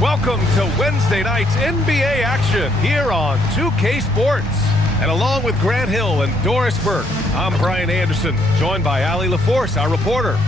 Welcome to Wednesday night's NBA action here on 2K Sports. And along with Grant Hill and Doris Burke, I'm Brian Anderson, joined by Ali LaForce, our reporter.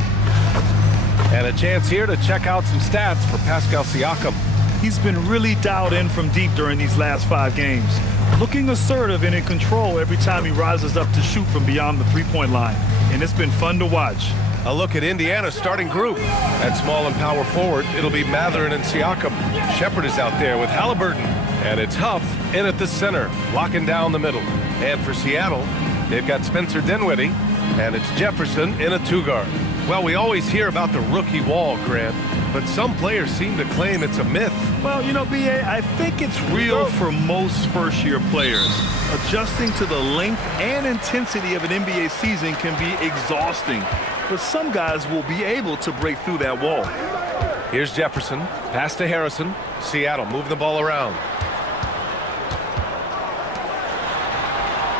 And a chance here to check out some stats for Pascal Siakam. He's been really dialed in from deep during these last 5 games. Looking assertive and in control every time he rises up to shoot from beyond the three-point line. And it's been fun to watch. A look at Indiana's starting group. At small and power forward, it'll be Mathurin and Siakam. Shepard is out there with Haliburton. And it's Huff in at the center, locking down the middle. And for Seattle, they've got Spencer Dinwiddie, and it's Jefferson in a 2-guard. Well, we always hear about the rookie wall, Grant, but some players seem to claim it's a myth. Well, you know, B.A., I think it's real for most first-year players. Adjusting to the length and intensity of an NBA season can be exhausting, but some guys will be able to break through that wall. Here's Jefferson, pass to Harrison. Seattle move the ball around.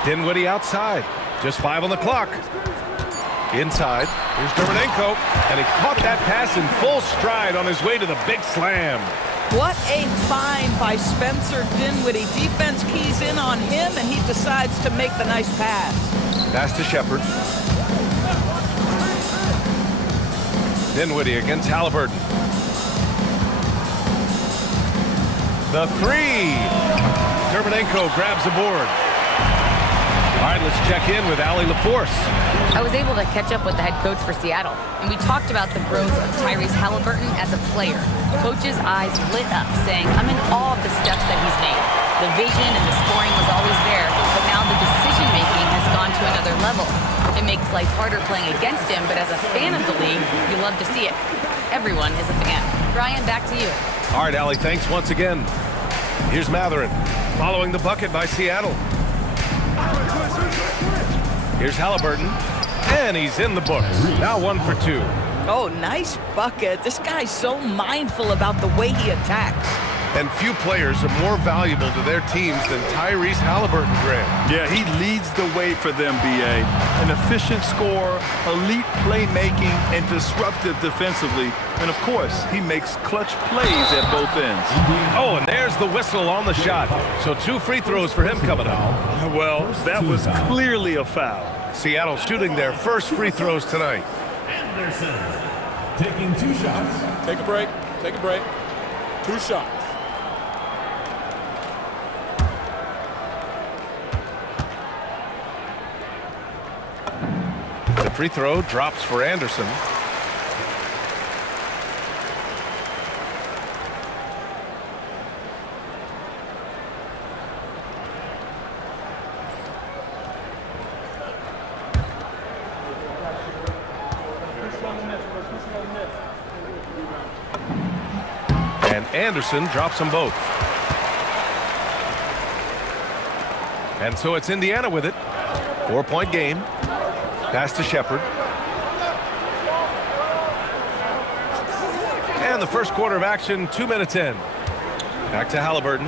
Dinwiddie outside, just 5 on the clock. Inside, here's Dermonenko, and he caught that pass in full stride on his way to the big slam. What a find by Spencer Dinwiddie. Defense keys in on him, and he decides to make the nice pass. Pass to Shepard. Dinwiddie against Haliburton. The 3. Dermonenko grabs the board. All right, let's check in with Ali LaForce. I was able to catch up with the head coach for Seattle, and we talked about the growth of Tyrese Haliburton as a player. Coach's eyes lit up, saying, I'm in awe of the steps that he's made. The vision and the scoring was always there, but now the decision-making has gone to another level. It makes life harder playing against him, but as a fan of the league, you love to see it. Everyone is a fan. Brian, back to you. All right, Ali, thanks once again. Here's Mathurin, following the bucket by Seattle. Here's Haliburton, and he's in the books. Now 1 for 2. Oh, nice bucket. This guy's so mindful about the way he attacks. And few players are more valuable to their teams than Tyrese Haliburton, Grant. Yeah, he leads the way for them, B.A. An efficient scorer, elite playmaking, and disruptive defensively. And, of course, he makes clutch plays at both ends. Oh, and there's the whistle on the shot. So 2 free throws for him coming up. Well, that was clearly a foul. Seattle shooting their first free throws tonight. Anderson taking 2 shots. Take a break. Take a break. 2 shots. The free throw drops for Anderson. And Anderson drops them both. And so it's Indiana with it. 4-point game. Pass to Shepard. And the first quarter of action, 2 minutes in. Back to Haliburton.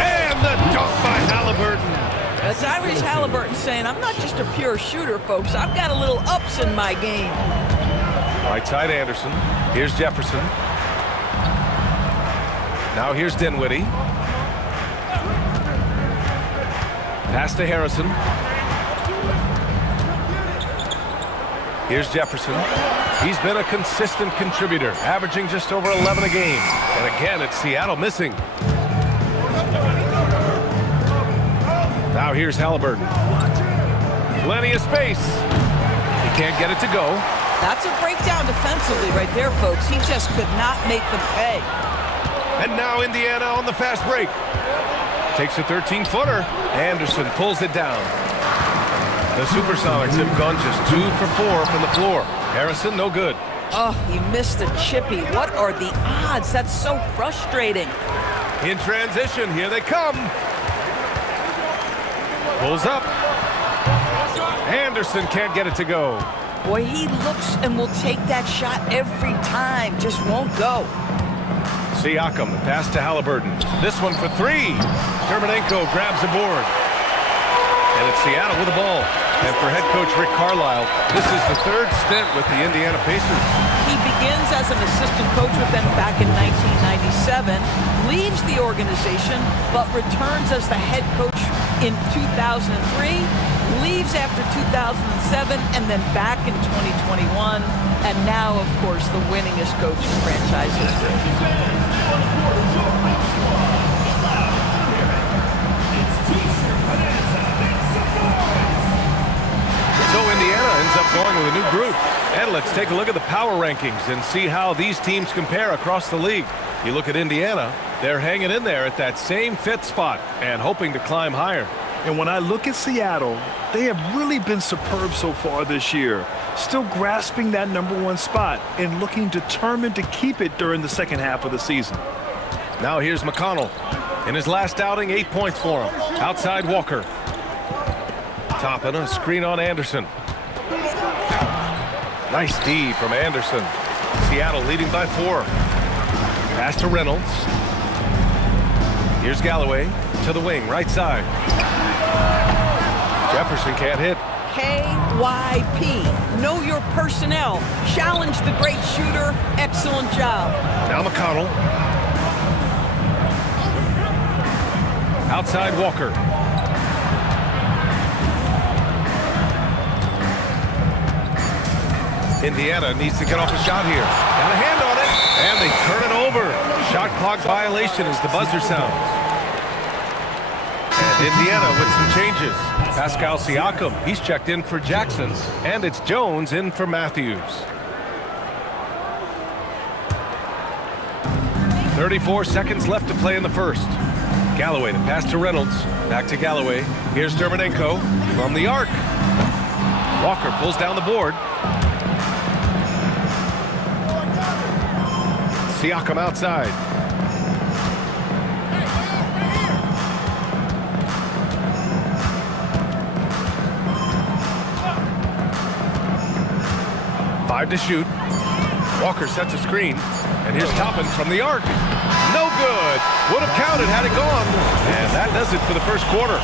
And the dunk by Haliburton. That's Tyrese Haliburton saying, I'm not just a pure shooter, folks. I've got a little ups in my game. Right side Anderson. Here's Jefferson. Now here's Dinwiddie. Pass to Harrison. Here's Jefferson. He's been a consistent contributor, averaging just over 11 a game. And again, it's Seattle missing. Now here's Haliburton. Plenty of space. He can't get it to go. That's a breakdown defensively right there, folks. He just could not make them pay. And now Indiana on the fast break. Takes a 13-footer. Anderson pulls it down. The Supersonics have gone just 2 for 4 from the floor. Harrison, no good. Oh, he missed the chippy. What are the odds? That's so frustrating. In transition, here they come. Pulls up. Anderson can't get it to go. Boy, he looks and will take that shot every time. Just won't go. Siakam, the pass to Haliburton. This one for 3. Dermonenko grabs the board. And it's Seattle with the ball. And for head coach Rick Carlisle, this is the third stint with the Indiana Pacers. He begins as an assistant coach with them back in 1997, leaves the organization, but returns as the head coach in 2003, leaves after 2007, and then back in 2021, and now, of course, the winningest coach in franchise history. So Indiana ends up going with a new group. And let's take a look at the power rankings and see how these teams compare across the league. You look at Indiana, they're hanging in there at that same 5th spot and hoping to climb higher. And when I look at Seattle, they have really been superb so far this year, still grasping that #1 spot and looking determined to keep it during the second half of the season. Now here's McConnell. In his last outing, 8 points for him. Outside Walker. Topping a screen on Anderson. Nice D from Anderson. Seattle leading by 4. Pass to Reynolds. Here's Galloway to the wing, right side. Jefferson can't hit. KYP. Know your personnel. Challenge the great shooter. Excellent job. Now McConnell. Outside Walker. Indiana needs to get off a shot here. Got a hand on it, and they turn it over. Shot clock violation as the buzzer sounds. And Indiana with some changes. Pascal Siakam, he's checked in for Jackson, and it's Jones in for Matthews. 34 seconds left to play in the first. Galloway to pass to Reynolds. Back to Galloway. Here's Dermonenko from the arc. Walker pulls down the board. Siakam outside. Five to shoot. Walker sets a screen. And here's Toppin from the arc. No good. Would have counted had it gone. And that does it for the first quarter.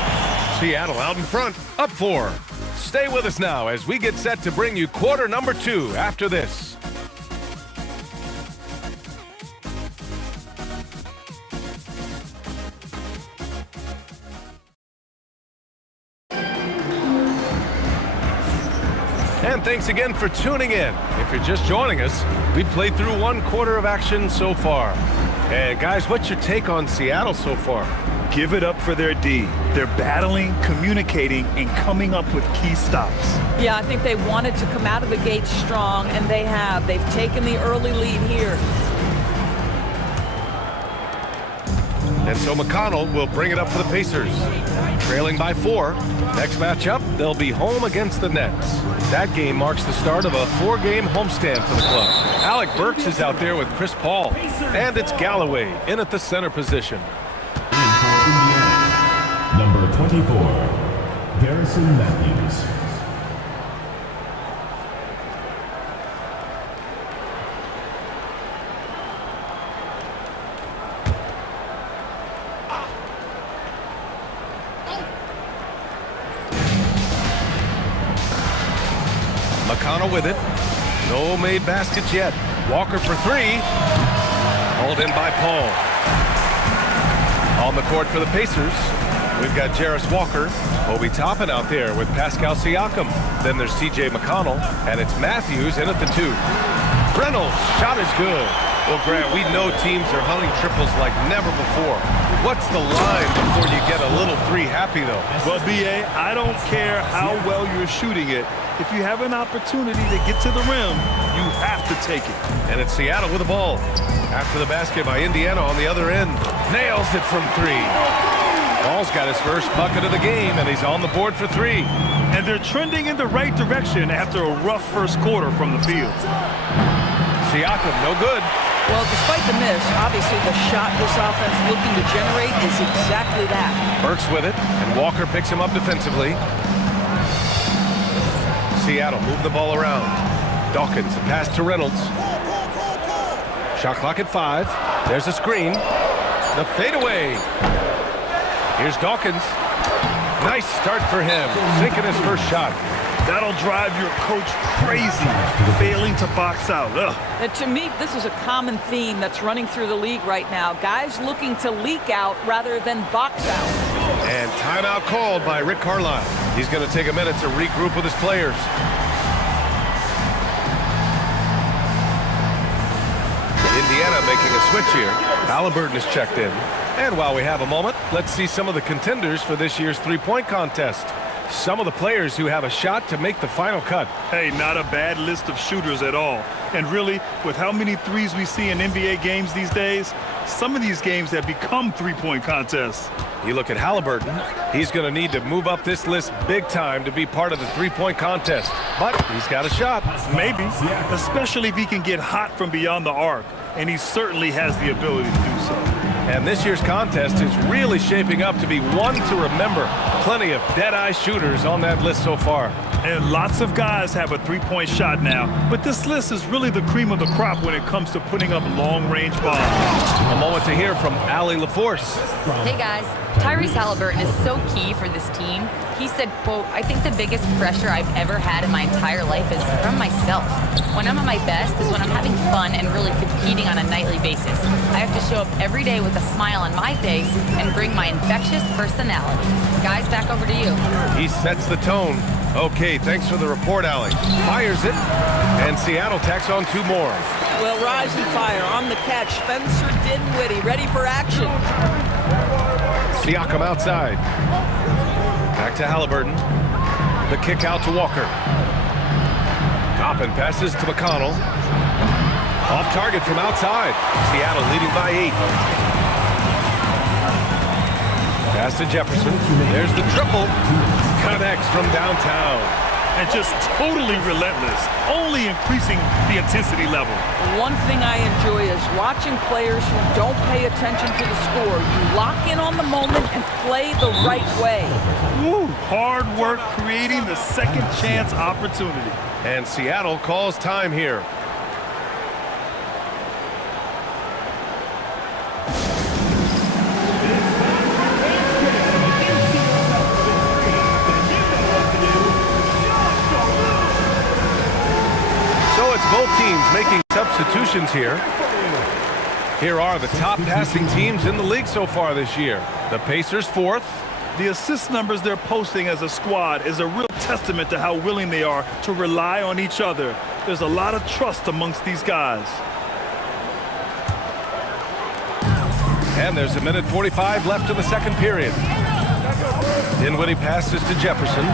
Seattle out in front, up 4. Stay with us now as we get set to bring you quarter number 2 after this. And thanks again for tuning in. If you're just joining us, we played through 1 quarter of action so far. And guys, what's your take on Seattle so far? Give it up for their D. They're battling, communicating, and coming up with key stops. Yeah, I think they wanted to come out of the gate strong, and they have. They've taken the early lead here. And so McConnell will bring it up for the Pacers. Trailing by 4. Next matchup, they'll be home against the Nets. That game marks the start of a 4-game homestand for the club. Alec Burks is out there with Chris Paul. And it's Galloway in at the center position. In for Indiana, number 24, Garrison Matthews. McConnell with it. No made baskets yet. Walker for 3. Hauled in by Paul. On the court for the Pacers, we've got Jarris Walker, Obi Toppin out there with Pascal Siakam. Then there's C.J. McConnell, and it's Matthews in at the 2. Reynolds, shot is good. Well, Grant, we know teams are hunting triples like never before. What's the line before you get a little 3 happy, though? Well, B.A., I don't care how well you're shooting it. If you have an opportunity to get to the rim, you have to take it. And it's Seattle with the ball. After the basket by Indiana on the other end. Nails it from 3. Paul's got his first bucket of the game, and he's on the board for 3. And they're trending in the right direction after a rough first quarter from the field. Siakam, no good. Well, despite the miss, obviously the shot this offense looking to generate is exactly that. Burks with it, and Walker picks him up defensively. Seattle move the ball around. Dawkins, the pass to Reynolds. Shot clock at 5. There's a screen. The fadeaway. Here's Dawkins. Nice start for him, sinking his first shot. That'll drive your coach crazy, failing to box out. Ugh. And to me, this is a common theme that's running through the league right now. Guys looking to leak out rather than box out. And timeout called by Rick Carlisle. He's going to take a minute to regroup with his players. Indiana making a switch here. Haliburton is checked in. And while we have a moment, let's see some of the contenders for this year's three-point contest. Some of the players who have a shot to make the final cut. Hey, not a bad list of shooters at all. And really, with how many threes we see in NBA games these days, some of these games have become three-point contests. You look at Haliburton, he's going to need to move up this list big time to be part of the three-point contest. But he's got a shot. Maybe, especially if he can get hot from beyond the arc. And he certainly has the ability to do so. And this year's contest is really shaping up to be one to remember. Plenty of dead-eye shooters on that list so far. And lots of guys have a three-point shot now. But this list is really the cream of the crop when it comes to putting up long-range bombs. A moment to hear from Allie LaForce. Hey guys, Tyrese Haliburton is so key for this team. He said, quote, "I think the biggest pressure I've ever had in my entire life is from myself. When I'm at my best is when I'm having fun and really competing on a nightly basis. I have to show up every day with a smile on my face and bring my infectious personality." Guys, back over to you. He sets the tone. Okay, thanks for the report, Allie. Fires it, and Seattle tacks on two more. Well, rise and fire on the catch. Spencer Dinwiddie ready for action. Siakam outside. Back to Haliburton. The kick out to Walker. Toppin passes to McConnell. Off target from outside. Seattle leading by 8. Pass to Jefferson. There's the triple. Connects from downtown. And just totally relentless, only increasing the intensity level. One thing I enjoy is watching players who don't pay attention to the score. You lock in on the moment and play the right way. Woo, hard work creating the second chance opportunity. And Seattle calls time here. Both teams making substitutions here. Here are the top passing teams in the league so far this year. The Pacers 4th. The assist numbers they're posting as a squad is a real testament to how willing they are to rely on each other. There's a lot of trust amongst these guys. And there's 1:45 left in the second period. Dinwiddie passes to Jefferson.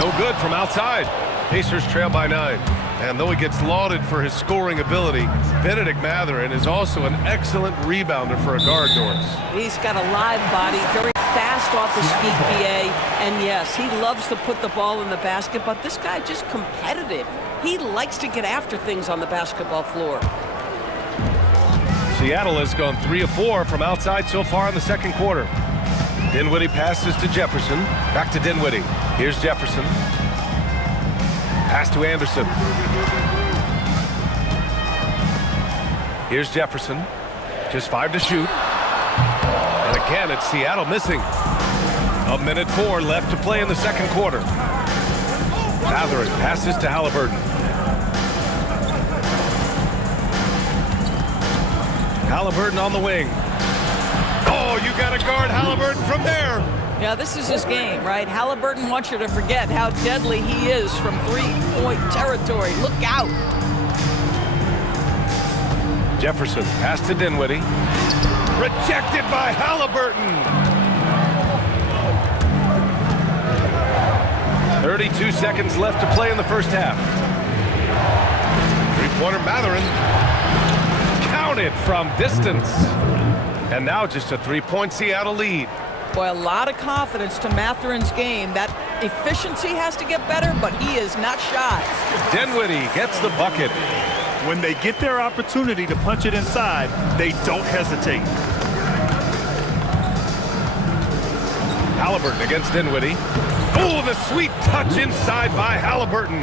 No good from outside. Pacers trail by 9. And though he gets lauded for his scoring ability, Benedict Mathurin is also an excellent rebounder for a guard, Norris. He's got a live body, very fast off his feet, BA. And yes, he loves to put the ball in the basket, but this guy just competitive. He likes to get after things on the basketball floor. Seattle has gone 3 of 4 from outside so far in the second quarter. Dinwiddie passes to Jefferson. Back to Dinwiddie. Here's Jefferson. Pass to Anderson. Here's Jefferson. Just 5 to shoot. And again, it's Seattle missing. 1:04 left to play in the second quarter. Mathurin passes to Haliburton. Haliburton on the wing. Oh, you got to guard Haliburton from there. Yeah, this is his game, right? Haliburton wants you to forget how deadly he is from three-point territory. Look out. Jefferson, pass to Dinwiddie. Rejected by Haliburton. 32 seconds left to play in the first half. Three-pointer Mathurin. Counted from distance. And now just a three-point Seattle lead. Boy, a lot of confidence to Mathurin's game. That efficiency has to get better, but he is not shy. Dinwiddie gets the bucket. When they get their opportunity to punch it inside, they don't hesitate. Haliburton against Dinwiddie. Oh, the sweet touch inside by Haliburton.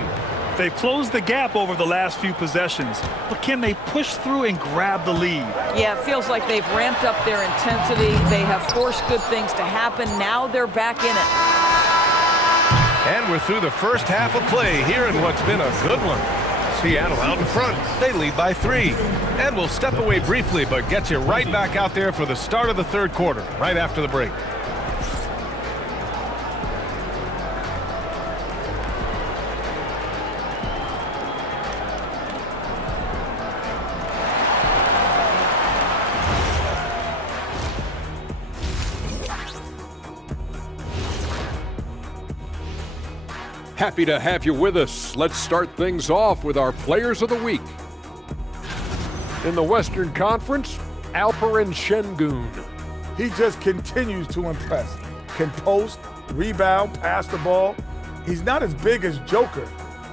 They've closed the gap over the last few possessions, but can they push through and grab the lead? Yeah, it feels like they've ramped up their intensity. They have forced good things to happen. Now they're back in it. And we're through the first half of play here in what's been a good one. Seattle out in front. They lead by 3. And we'll step away briefly, but get you right back out there for the start of the third quarter, right after the break. Happy to have you with us. Let's start things off with our Players of the Week. In the Western Conference, Alperen Şengün. He just continues to impress. Can post, rebound, pass the ball. He's not as big as Joker,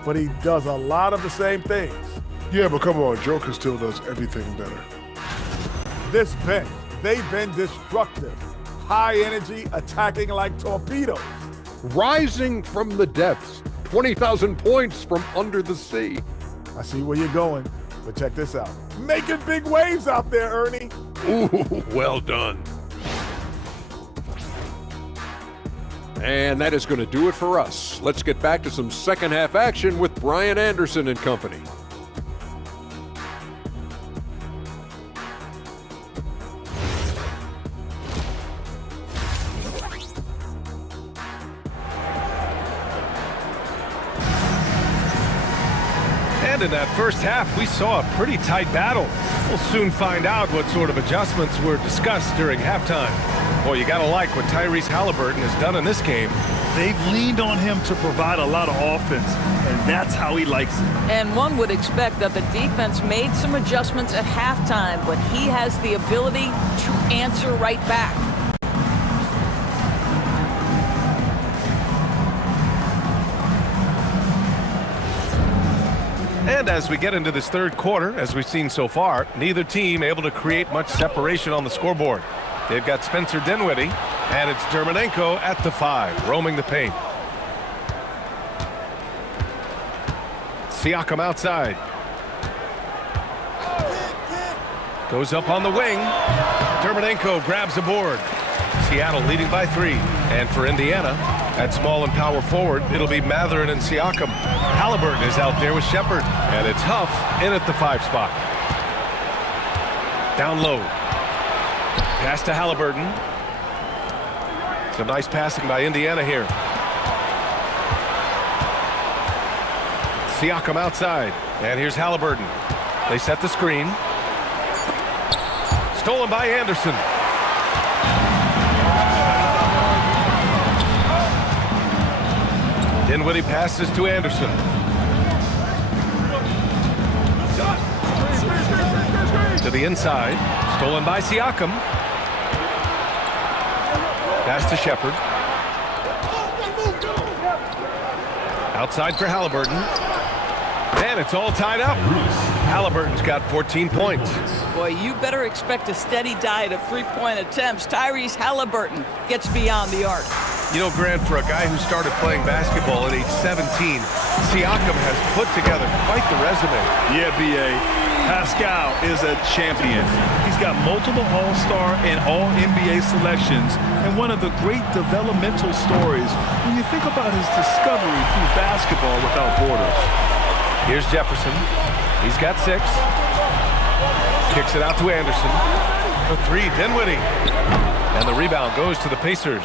but he does a lot of the same things. Yeah, but come on, Joker still does everything better. This bench, they've been destructive. High energy, attacking like torpedoes. Rising from the depths, 20,000 points from under the sea. I see where you're going, but check this out. Making big waves out there, Ernie. Ooh, well done. And that is going to do it for us. Let's get back to some second half action with Brian Anderson and company. And in that first half, we saw a pretty tight battle. We'll soon find out what sort of adjustments were discussed during halftime. Well, you gotta like what Tyrese Haliburton has done in this game. They've leaned on him to provide a lot of offense, and that's how he likes it. And one would expect that the defense made some adjustments at halftime, but he has the ability to answer right back. And as we get into this third quarter, as we've seen so far, neither team able to create much separation on the scoreboard. They've got Spencer Dinwiddie, and it's Dermonenko at the 5, roaming the paint. Siakam outside. Goes up on the wing. Dermonenko grabs a board. Seattle leading by 3. And for Indiana, at small and power forward, it'll be Mathurin and Siakam. Haliburton is out there with Shepard. And it's Huff in at the 5 spot. Down low. Pass to Haliburton. Some nice passing by Indiana here. Siakam outside. And here's Haliburton. They set the screen. Stolen by Anderson. Dinwiddie passes to Anderson. To the inside. Stolen by Siakam. Pass to Shepard. Outside for Haliburton. And it's all tied up. Haliburton's got 14 points. Boy, you better expect a steady diet of three-point attempts. Tyrese Haliburton gets beyond the arc. You know, Grant, for a guy who started playing basketball at age 17, Siakam has put together quite the resume. Yeah, B.A. Pascal is a champion. He's got multiple All-Star and All-NBA selections, and one of the great developmental stories when you think about his discovery through basketball without borders. Here's Jefferson. He's got 6. Kicks it out to Anderson. For 3, Dinwiddie. And the rebound goes to the Pacers.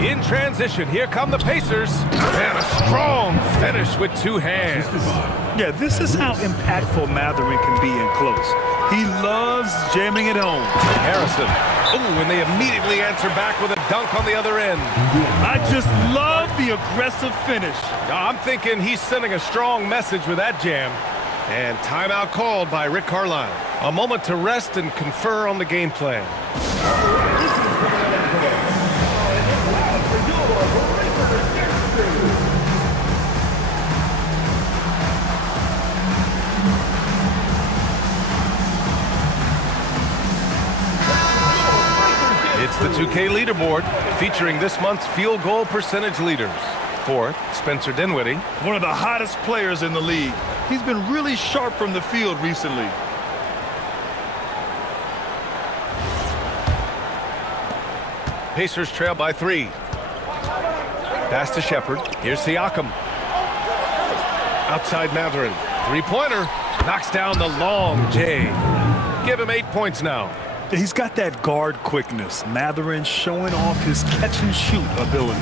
In transition, here come the Pacers. And a strong finish with 2 hands. Yeah, this is how impactful Mathurin can be in close. He loves jamming it home. Harrison. Ooh, and they immediately answer back with a dunk on the other end. I just love the aggressive finish. I'm thinking he's sending a strong message with that jam. And timeout called by Rick Carlisle. A moment to rest and confer on the game plan. It's the 2K leaderboard featuring this month's field goal percentage leaders. Fourth, Spencer Dinwiddie. One of the hottest players in the league. He's been really sharp from the field recently. Pacers trail by 3. Pass to Shepard. Here's Siakam. Outside Mathurin. Three-pointer. Knocks down the long J. Give him 8 points now. He's got that guard quickness. Mathurin showing off his catch-and-shoot ability.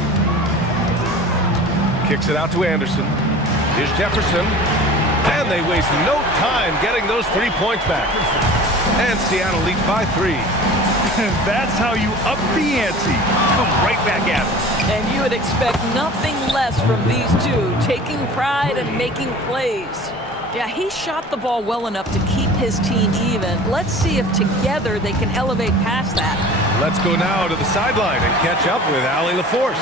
Kicks it out to Anderson. Here's Jefferson. And they waste no time getting those 3 points back. And Seattle leads by 3. That's how you up the ante. Come right back at him. And you would expect nothing less from these two, taking pride and making plays. Yeah, he shot the ball well enough to keep his team even. Let's see if together they can elevate past that. Let's go now to the sideline and catch up with Allie LaForce.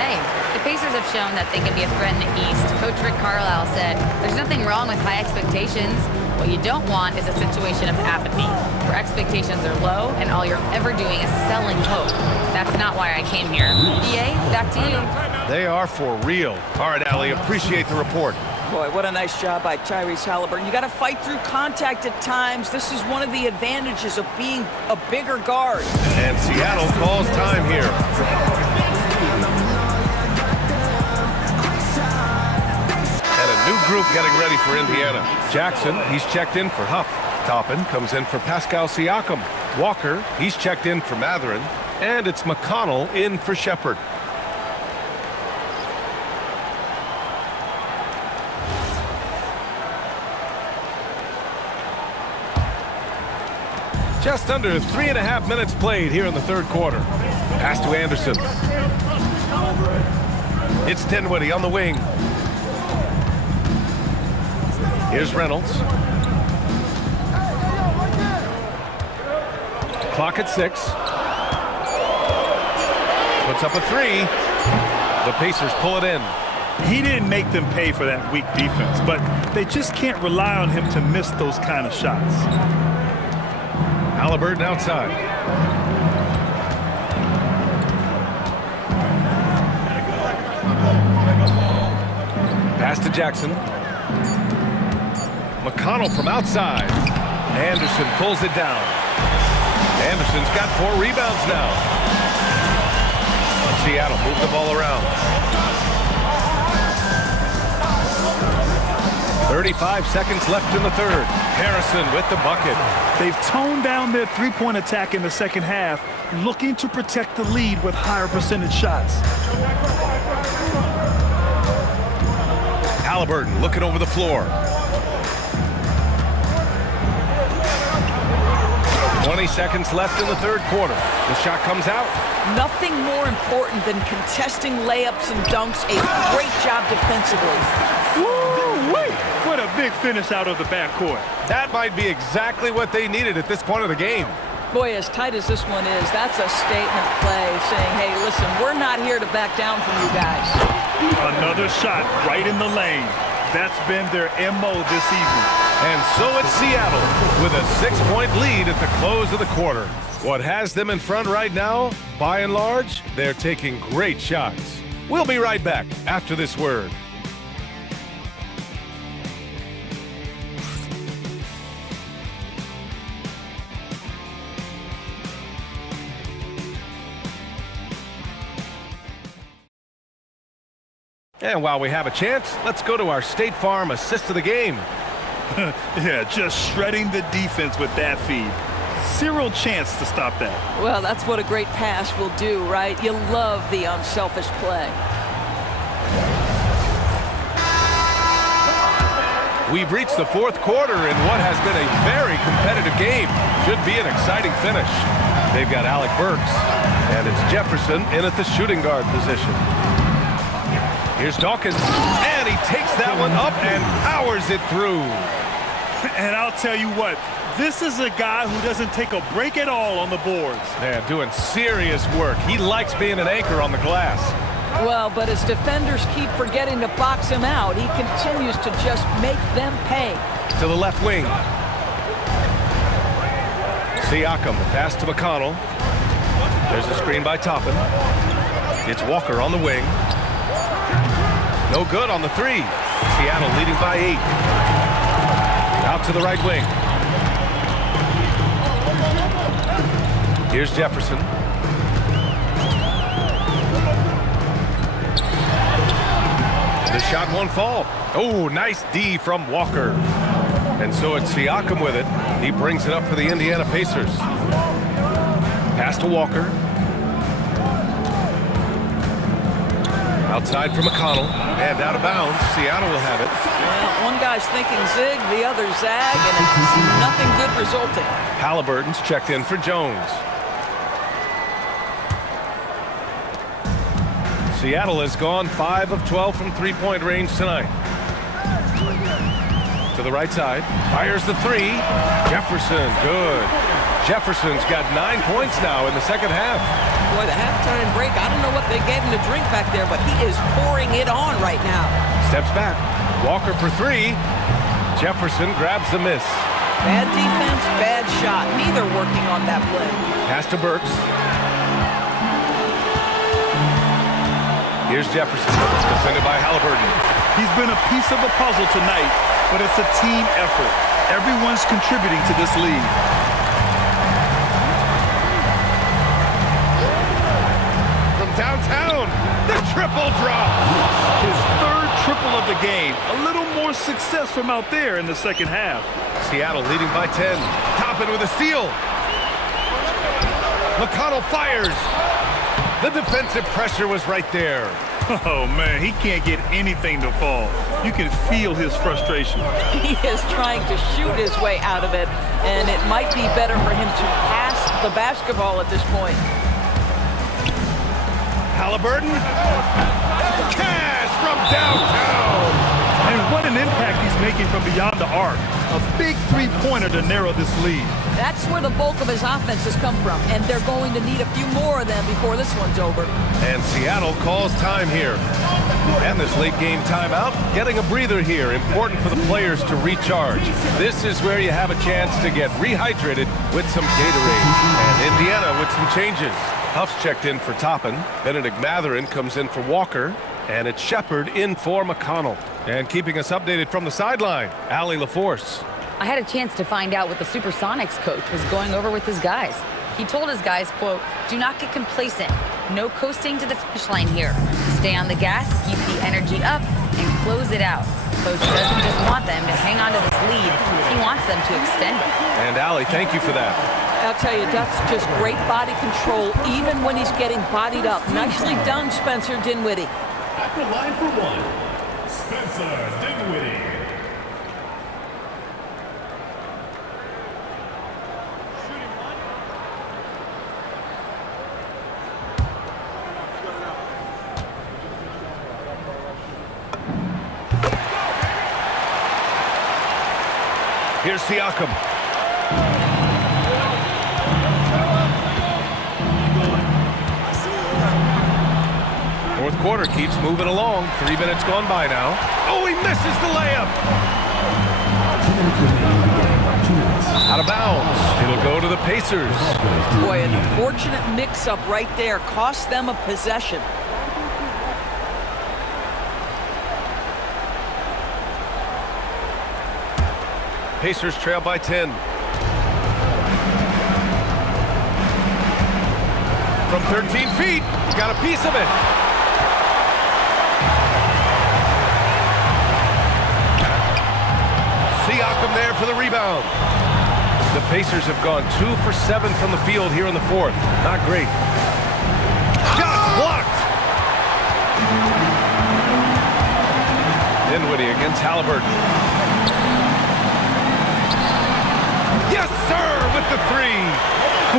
Hey, the Pacers have shown that they can be a threat in the East. Coach Rick Carlisle said, there's nothing wrong with high expectations. What you don't want is a situation of apathy, where expectations are low and all you're ever doing is selling hope. That's not why I came here. EA, back to you. They are for real. All right, Allie, appreciate the report. Boy, what a nice job by Tyrese Haliburton. You got to fight through contact at times. This is one of the advantages of being a bigger guard. And Seattle calls time here. And a new group getting ready for Indiana. Jackson, he's checked in for Huff. Toppin comes in for Pascal Siakam. Walker, he's checked in for Mathurin. And it's McConnell in for Shepard. Just under 3.5 minutes played here in the third quarter. Pass to Anderson. It's Dinwiddie on the wing. Here's Reynolds. Clock at 6. Puts up a 3. The Pacers pull it in. He didn't make them pay for that weak defense, but they just can't rely on him to miss those kind of shots. Haliburton outside. Pass to Jackson. McConnell from outside. Anderson pulls it down. Anderson's got 4 rebounds now. Seattle moved the ball around. 35 seconds left in the third. Harrison with the bucket. They've toned down their three-point attack in the second half, looking to protect the lead with higher percentage shots. Haliburton looking over the floor. 20 seconds left in the third quarter. The shot comes out. Nothing more important than contesting layups and dunks. A great job defensively. Woo-wee! What a big finish out of the backcourt. That might be exactly what they needed at this point of the game. Boy, as tight as this one is, that's a statement play saying, hey, listen, we're not here to back down from you guys. Another shot right in the lane. That's been their MO this evening. And so it's Seattle with a 6-point lead at the close of the quarter. What has them in front right now, by and large, they're taking great shots. We'll be right back after this word. And while we have a chance, let's go to our State Farm assist of the game. Yeah, just shredding the defense with that feed. Zero chance to stop that. Well, that's what a great pass will do, right? You love the unselfish play. We've reached the fourth quarter in what has been a very competitive game. Should be an exciting finish. They've got Alec Burks, and it's Jefferson in at the shooting guard position. Here's Dawkins, and he takes that one up and powers it through. And I'll tell you what, this is a guy who doesn't take a break at all on the boards. Man, doing serious work. He likes being an anchor on the glass. Well, but as defenders keep forgetting to box him out, he continues to just make them pay. To the left wing. Siakam, pass to McConnell. There's a screen by Toppin. It's Walker on the wing. No good on the three. Seattle leading by 8. Out to the right wing. Here's Jefferson. The shot won't fall. Oh, nice D from Walker. And so it's Siakam with it. He brings it up for the Indiana Pacers. Pass to Walker. Outside for McConnell. And out of bounds. Seattle will have it. Well, one guy's thinking zig, the other zag, and it's nothing good resulting. Haliburton's checked in for Jones. Seattle has gone 5 of 12 from three-point range tonight. To the right side. Fires the three. Jefferson, good. Jefferson's got 9 points now in the second half. Boy, the halftime break, I don't know what they gave him to drink back there, but he is pouring it on right now. Steps back. Walker for three. Jefferson grabs the miss. Bad defense, bad shot. Neither working on that play. Pass to Burks. Here's Jefferson, defended by Haliburton. He's been a piece of the puzzle tonight, but it's a team effort. Everyone's contributing to this lead. From downtown, the triple drop. His third triple of the game. A little more success from out there in the second half. Seattle leading by 10. Toppin with a steal. McConnell fires. The defensive pressure was right there. Oh, man, he can't get anything to fall. You can feel his frustration. He is trying to shoot his way out of it, and it might be better for him to pass the basketball at this point. Haliburton. Cash from downtown. And what an impact he's making from beyond the arc. A big three-pointer to narrow this lead. That's where the bulk of his offense has come from, and they're going to need a few more of them before this one's over. And Seattle calls time here. And this late game timeout, getting a breather here. Important for the players to recharge. This is where you have a chance to get rehydrated with some Gatorade. And Indiana with some changes. Huff's checked in for Toppin. Benedict Mathurin comes in for Walker. And it's Shepard in for McConnell. And keeping us updated from the sideline, Allie LaForce. I had a chance to find out what the Supersonics coach was going over with his guys. He told his guys, quote, "Do not get complacent. No coasting to the finish line here. Stay on the gas, keep the energy up, and close it out." Coach doesn't just want them to hang on to this lead. He wants them to extend it. And Allie, thank you for that. I'll tell you, that's just great body control, even when he's getting bodied up. Nicely done, Spencer Dinwiddie. At the line for one, Spencer Dinwiddie. Here's Siakam. Fourth quarter keeps moving along. 3 minutes gone by now. Oh, he misses the layup. Out of bounds. It'll go to the Pacers. Boy, an unfortunate mix-up right there. Cost them a possession. Pacers trail by 10. From 13 feet, got a piece of it. Siakam there for the rebound. The Pacers have gone 2 for 7 from the field here in the fourth. Not great. Shot blocked. Dinwiddie against Haliburton. Yes, sir, with the three.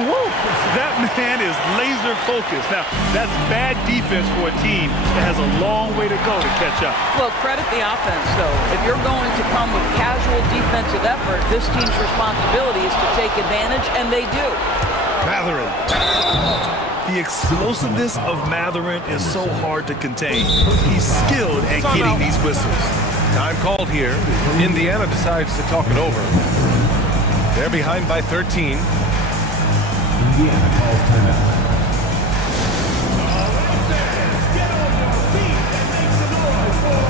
Woo! That man is laser focused. Now, that's bad defense for a team that has a long way to go to catch up. Well, credit the offense, though. If you're going to come with casual defensive effort, this team's responsibility is to take advantage, and they do. Mathurin. The explosiveness of Mathurin is so hard to contain. He's skilled at getting these whistles. Time called here. Indiana decides to talk it over. They're behind by 13. Indiana calls timeout. Get on your feet and make some noise for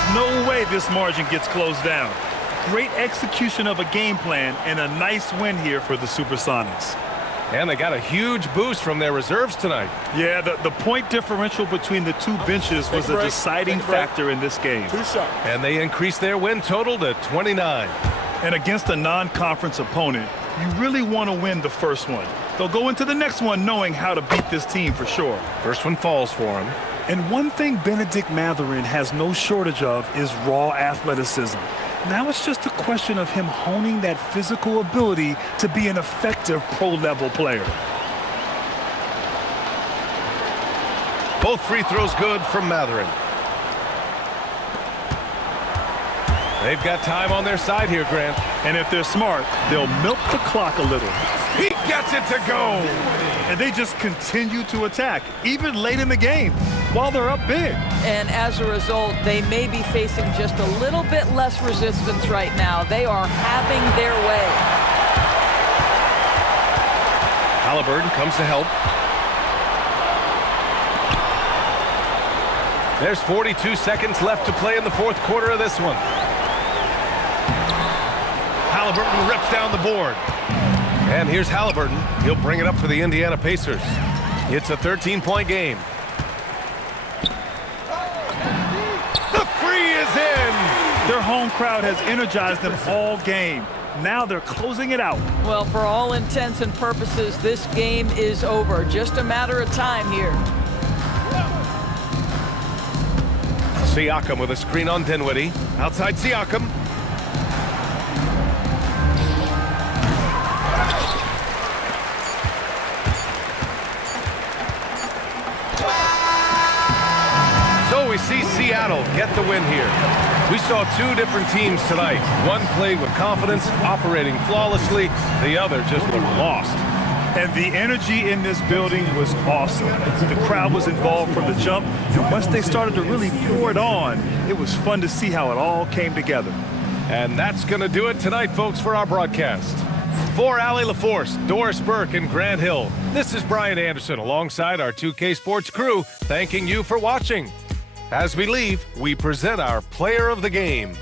There's no way this margin gets closed down. Great execution of a game plan and a nice win here for the Supersonics. And they got a huge boost from their reserves tonight. Yeah, the point differential between the two benches was a deciding factor in this game. 2 shots. And they increased their win total to 29. And against a non-conference opponent, you really want to win the first one. They'll go into the next one knowing how to beat this team for sure. First one falls for them. And one thing Benedict Mathurin has no shortage of is raw athleticism. Now it's just a question of him honing that physical ability to be an effective pro-level player. Both free throws good from Mathurin. They've got time on their side here, Grant. And if they're smart, they'll milk the clock a little. He gets it to go. And they just continue to attack, even late in the game, while they're up big. And as a result, they may be facing just a little bit less resistance right now. They are having their way. Haliburton comes to help. There's 42 seconds left to play in the fourth quarter of this one. Haliburton rips down the board. And here's Haliburton. He'll bring it up for the Indiana Pacers. It's a 13-point game. The free is in! Their home crowd has energized them all game. Now they're closing it out. Well, for all intents and purposes, this game is over. Just a matter of time here. Siakam with a screen on Dinwiddie. Outside Siakam. So we see Seattle get the win here. We saw two different teams tonight. One played with confidence, operating flawlessly. The other just looked lost. And the energy in this building was awesome. The crowd was involved from the jump. And once they started to really pour it on, it was fun to see how it all came together. And that's going to do it tonight, folks, for our broadcast. For Allie LaForce, Doris Burke, and Grant Hill, this is Brian Anderson alongside our 2K Sports crew, thanking you for watching. As we leave, we present our player of the game.